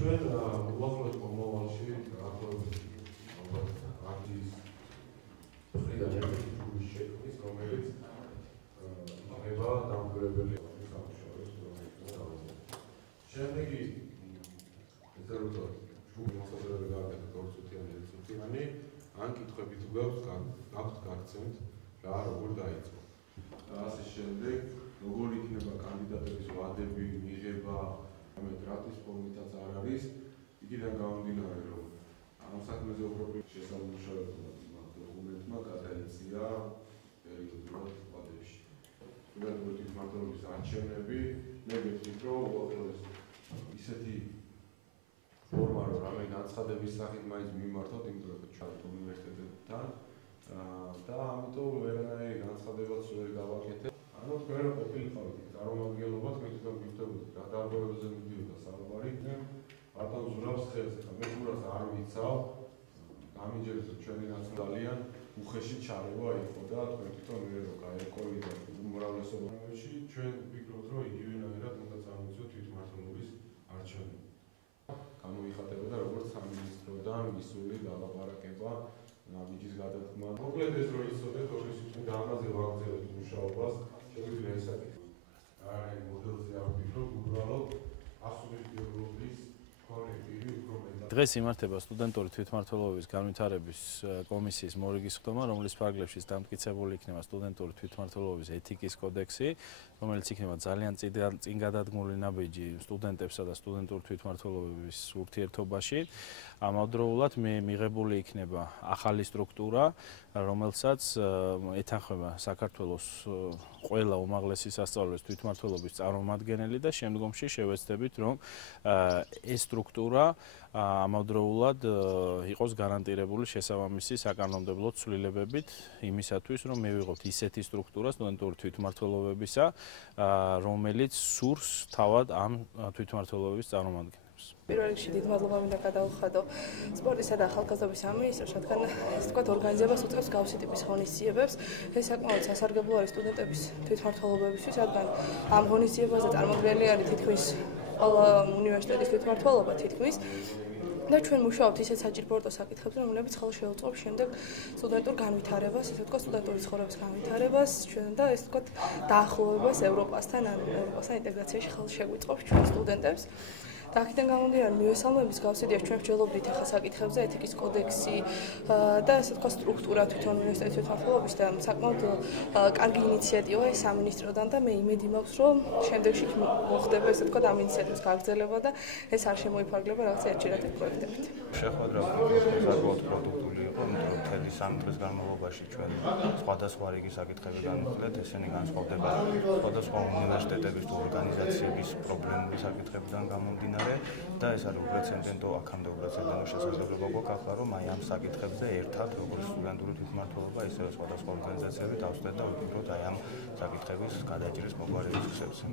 ჩვენ უახლოეს მომავალში ახლობლად აქტის მხრიდან ერთ-ერთი ჯგუფის შექმნის, რომელიც იქნება დამკვირვებელი სამუშაოს შემდეგი ესე რომ ვთქვათ, ჯგუფის მოსაზრება გააკეთეთ 2 წუთიანი, 1 წუთიანი, ან კითხვები თუ გაქვთ გაგცემთ რა როგორ დაიწყო. ასე შემდეგ, როგორ იქნება კანდიდატების ვადები, მიღება, რატის ფორმითაც არ არის, იქიდან გამომდინარე, რომ ამ საქმეზე უფრო შესამუშავებლად დოკუმენტმა გადაიწია პერიოდულად ვადებში. სტუდენტური თვითმმართველობის არჩევნები, მე ვიტყვით, რომ უახლოეს ისეთი ფორმა, რომ რამე განცხადების სახით მაინც მიმართოთ, იმიტომ რომ ჩვენ უნივერსიტეტთან და ამიტომ ვერანაირი განცხადებაც ვერ გავაკეთებ. ანუ თქვენ რა ყოფილიყავით წარმომადგენლობა, თქვენ თვითონ გიხდებოდით რა დარღვევებზე მიდიოდა საუბარი. ბატონ ზურაბს ხელს ახლა მე ზურაბს არ ვიცავ, გამიჯერეთ რომ ჩვენი ნაცნობალიან უხეში ჩარევა იყო და თქვენ თვითონ ვერ რო გაერკვევით უმრავლესობაში ჩვენ ვფიქრობთ რომ იგივენაირად უნდა წამოიწყოს თვითმმართველობის არჩევნები. გამოიხატებოდა როგორც სამინისტროდან მისული დალაპარაკება ნაბიჯის გადადგმა. მოკლედ ეს რო იცოდეთ, ოქროს თვითონ და ამაზე ვაგრძელებთ მუშაობას, შეგვიძლია ესაკითხო. აი მოდელზე არ ვფიქრობ, უბრალოდ ასოციირების კოლექტივი უფრო მეტად. დღეს იმართება სტუდენტური თვითმმართველობის განვითარების კომისიის მორიგის ხდომა, რომლის ფარგლებშიც დამტკიცებული იქნება სტუდენტური თვითმმართველობის ეთიკის კოდექსი, რომელიც იქნება ძალიან წინ გადადგმული ნაბიჯი სტუდენტებსა და სტუდენტური თვითმმართველობის ურთიერთობაში. ამავდროულად მიღებული იქნება ახალი სტრუქტურა, რომელსაც ეთანხმება საქართველოს ყველა უმაღლესი სასწავლებლის თვითმმართველობის წარმომადგენელი და შემდგომში შევეცდებით, რომ ეს სტრუქტურა ამავდროულად იყოს გარანტირებული შესაბამისი საკანონმდებლო ცვლილებებით იმისათვის, რომ მივიღოთ ისეთი სტრუქტურა სტუდენტური თვითმმართველობებისა, რომელიც სურს თავად ამ თვითმმართველობების წარმომადგენლებს. პირველ რიგში დიდ მადლობა მინდა გადავხადო სპორტისა და ახალგაზრდობის სამინისტროს, რადგან ესე ვთქვათ, ორგანიზებას უწევს გავსი ტიპის ღონისძიებებს. ეს საკმაოდ სასარგებლო არის სტუდენტების თვითმმართველობებისთვის, რადგან ამ ღონისძიებაზე წარმოდგენილი არის თითქმის ყველა უნივერსიტეტის თვითმმართველობა თითქმის. და ჩვენ მუშაობთ ისეთ საჭიროებო საკითხებზე, რომლებიც ხელს შეუწყობს შემდეგ სტუდენტურ განვითარებას, ისე ვთქვათ, სტუდენტური ცხოვრების განვითარებას, ჩვენ და ესე ვთქვათ, დაახლოებას ევროპასთან, ან ევროპასთან ინტეგრაციაში ხელს შეგვიწყობს ჩვენ სტუდენტებს. და აქედან გამომდინარე, მივესალმებით გავსიდიათ ჩვენ ვჯელობდით ახლა საკითხებზე, ეთიკის კოდექსი და ესე ვთქვათ, სტრუქტურა თვითონ უნივერსიტეტის თვითმმართველობის და საკმაოდ კარგი ინიციატივა ეს სამინისტროდან და მე იმედი მაქვს, რომ შემდეგში მოხდება ესე ვთქვათ, ამ ინიციატივის გაგრძელება და ეს არ შემოიფარგლება რაღაც ერთჯერადი პროექტებით. შეხვედრა საკმაოდ პროდუქტიული იყო, იმიტომ რომ მთელი 3 დღის განმავლობაში ჩვენ სხვადასხვა რიგი საკითხები განვიხილეთ, ესენი განსხვავდება სხვადასხვა უნივერსიტეტების თუ ორგანიზაციების პრობლემური საკითხებიდან გამომდინარე. და ეს არის უპრეცედენტო, აქამდე უპრეცედენტო შესაძლებლობა გვაქვს ახლა, რომ აი ამ საკითხებზე ერთად, როგორც სტუდენტური თვითმმართველობა, ისევე სხვადასხვა ორგანიზაციები დავსვდეთ და ვფიქრობთ აი ამ საკითხების გადაჭრის მოგვარების ხსებზე.